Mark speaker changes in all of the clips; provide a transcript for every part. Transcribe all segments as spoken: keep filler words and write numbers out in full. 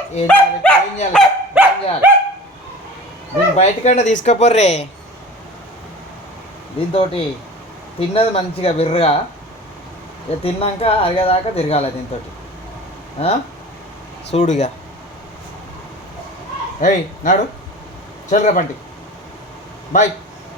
Speaker 1: ఏం చేయాలి ఏం చేయాలి ఏం చేయాలి దీన్ని బయటకన్నా తీసుకుపోర్రే. దీంతో తిన్నది మంచిగా బిర్రగా తిన్నాక అరిగేదాకా తిరగాలి దీంతో. చూడుగా ఏయ్ నాడు చల్రా బంటి బాయ్.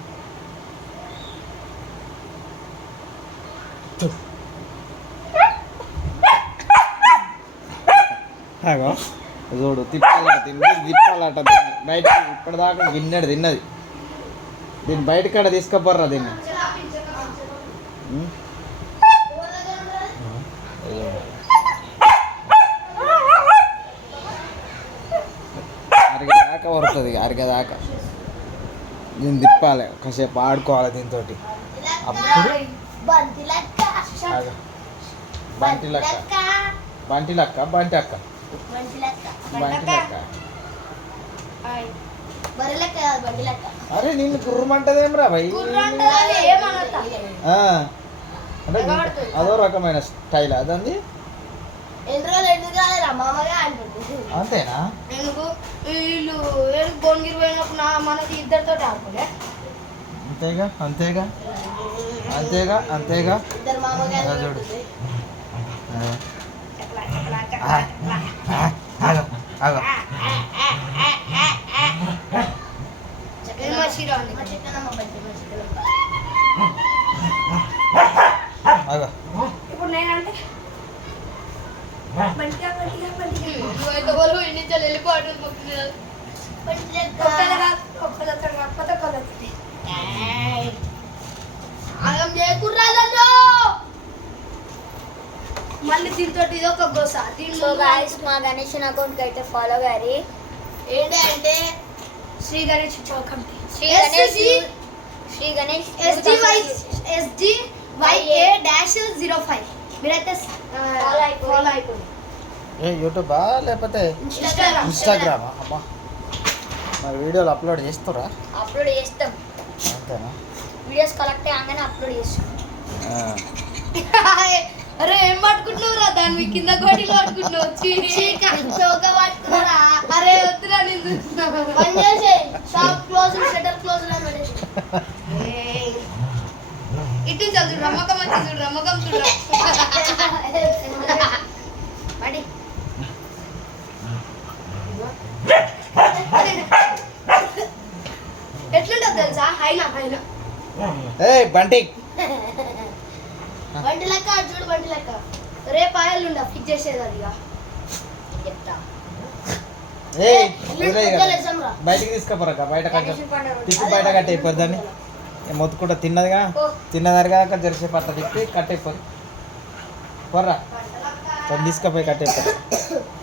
Speaker 1: చూడు తిప్పాలట తిన్నది తిప్పాలట దీన్ని బయటకి ఇప్పటిదాకా గిన్నెడు తిన్నది. దీన్ని బయటకాడ తీసుకుపోర్రా దీన్ని. అరిగేదాకా వరుతుంది అరిగేదాకా దీన్ని తిప్పాలి కాసేపు ఆడుకోవాలి దీంతో. అప్పుడు బంటి లక్క బంటి లక్క బంటి అక్క బంటి అక్క అరే నిన్ను గుర్రమంటదేమ్రా భయ్. అంటే అదో రకమైన స్టైల్ అదండి. అంతేనా? అంతేగా అంతేగా అంతేగా అంతేగా చూడు.
Speaker 2: ఇప్పుడు నేనంటే మళ్ళీ దీంతో ఇది ఒక గోస.
Speaker 3: సో గైస్ మా గణేష్ అకౌంట్ అయితే ఫాలో గారి
Speaker 2: ఏంటి అంటే శ్రీ గణేష్ చౌకంటి
Speaker 3: Shri Ganesh Shri Ganesh
Speaker 2: SD Y SD YA dash zero five మీరైతే ఫాలో అయిపోయింది.
Speaker 1: ఏ యూట్యూబా లేకపోతే
Speaker 2: ఇన్స్టాగ్రామ్
Speaker 1: ఇన్స్టాగ్రామా? అమ్మా మరి వీడియోలు అప్లోడ్ చేస్తారా?
Speaker 3: అప్లోడ్ చేస్తాం.
Speaker 1: అంతేనా?
Speaker 3: వీడియోస్ కలెక్ట్ అయ్యాగానే అప్లోడ్ చేస్తాం.
Speaker 2: అరే ఏం పట్టుకుంటున్నావురా? దాన్ని కింద కోటిలో పట్టుకుంటున్నావు. అరే వద్దురా నేను చూస్తున్నా. షాప్ క్లోజ్ షట్టర్ క్లోజ్ ఇటు చూడు రమ్మకం వచ్చి చూడు రమ్మకం చూడు. ఎట్లుంటుంది తెలుసా? హైనా హైనా
Speaker 1: ఏయ్ బంటి
Speaker 2: బండి లెక్క చూడు బండి లెక్క. రేపు ఆయిల్ ఉండ ఫిట్ చేసేది అది చెప్తా.
Speaker 1: బయటికి తీసుకుపోరా బయట తిప్పి బయట కట్టయిపోరు దాన్ని. మొత్తుకుంటా తిన్నదిగా తిన్నదారు కాక జరిసేపు అట్లా తిప్పి కట్టయిపోరు. పోర్రా దాన్ని తీసుకుపోయి కట్టయిపోరు.